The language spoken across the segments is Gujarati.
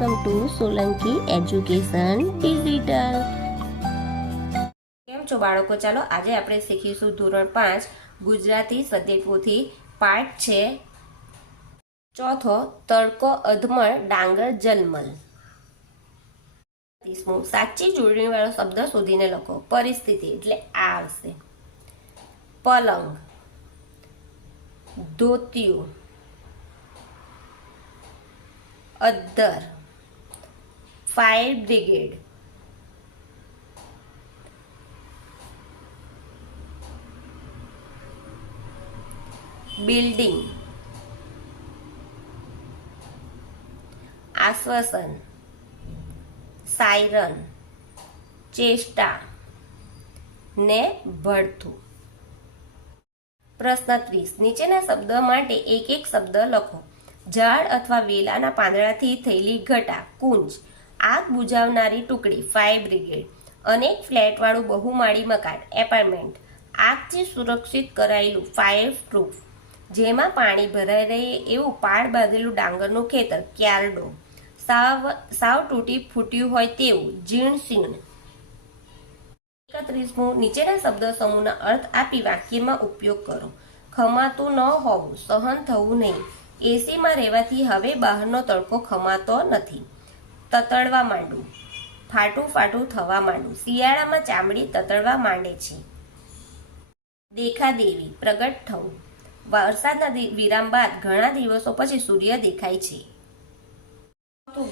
Welcome to Solanki education digital. કેમ છો બાળકો? ચાલો આજે આપણે શીખીશું ધોરણ 5 ગુજરાતી સ્વાધ્યાય પોથી પાઠ છે ચોથો, તડકો અધમળ ડાંગર જલમલ. સાચી જોડણી વાળો શબ્દ શોધીને લખો. પરિસ્થિતિ એટલે આ આવશે. પલંગ, ધોતિયું, અદ્દર, ફાયર બ્રિગેડ, બિલ્ડિંગ, આશ્વાસન, સાયરન, ચેષ્ટા ને ભડથું. પ્રશ્ન 30. નીચેના શબ્દ માટે એક એક શબ્દ લખો. ઝાડ અથવા વેલાના પાંદડાથી થયેલી ઘટા, કુંજ. આગ બુઝાવનારી ટુકડી, ફાયર બ્રિગેડ. અનેક ફ્લેટવાળું બહુમાળી મકાન, એપાર્ટમેન્ટ. આગથી સુરક્ષિત કરાયેલું, ફાયર પ્રૂફ. જેમાં પાણી ભરાઈ રહે એવું પાળ બાંધેલું ડાંગરનું ખેતર, ક્યારડો. સાવ તૂટી ફૂટ્યું હોય તેવું, જીર્ણશીર્ણ. 31. નીચેના શબ્દ સમૂહના અર્થ આપી વાક્યમાં ઉપયોગ કરો. ખમાતું ન હોવું, સહન થવું નહીં. એસીમાં રહેવાથી હવે બહારનો તડકો ખમાતો નથી. તતડવા માંડવું, ફાટું ફાટું થવા માંડવું. શિયાળામાં ચામડી તતડવા માંડે છે. દેખાદેવી, પ્રગટ થવું. વરસાદના વિરામ બાદ ઘણા દિવસો પછી સૂર્ય દેખાય છે.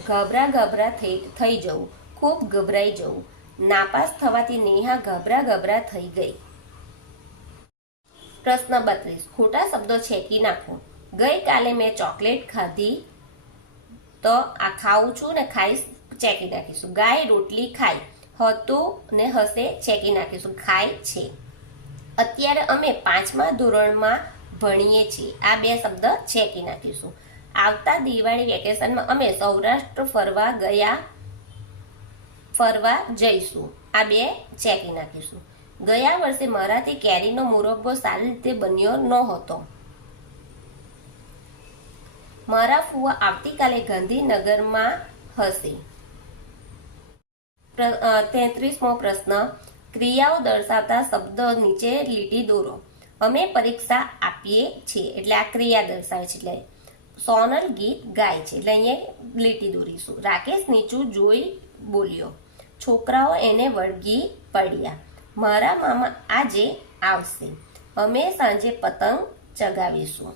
ગભરા થઈ જવું, ખૂબ ગભરાઈ જવું. નાપાસ થવાથી નેહા ગભરા થઈ ગઈ. પ્રશ્ન 32. ખોટા શબ્દો છેકી નાખો. ગઈકાલે મેં ચોકલેટ ખાધી તો આ ખાઉં છું ને ખાઈશ ચેકી નાખીશું. ગાય રોટલી ખાઈ, હતું ને હશે ચેકી નાખીશું, ખાય છે. અત્યારે અમે 5મા ધોરણમાં ભણીએ છીએ. આ બે શબ્દ ચેકી નાખીશું. આવતા દિવાળી વેકેશનમાં અમે સૌરાષ્ટ્ર ફરવા જઈશું. આ બે ચેકી નાખીશું. ગયા વર્ષે મારાથી કેરીનો મુરબ્બો સારી રીતે બન્યો નહોતો. મારા ફુવા આવતીકાલે ગાંધીનગરમાં હશે. 33મો પ્રશ્ન. ક્રિયાઓ દર્શાવતા શબ્દ નીચે લીટી દોરો. અમે પરીક્ષા આપીએ છીએ એટલે આ ક્રિયા દર્શાવે છે. એટલે સોનલ ગીત ગાય છે એટલે અહીંયા લીટી દોરીશું. રાકેશ નીચું જોઈ બોલ્યો. છોકરાઓ એને વળગી પડ્યા. મારા મામા આજે આવશે. અમે સાંજે પતંગ ચગાવીશું.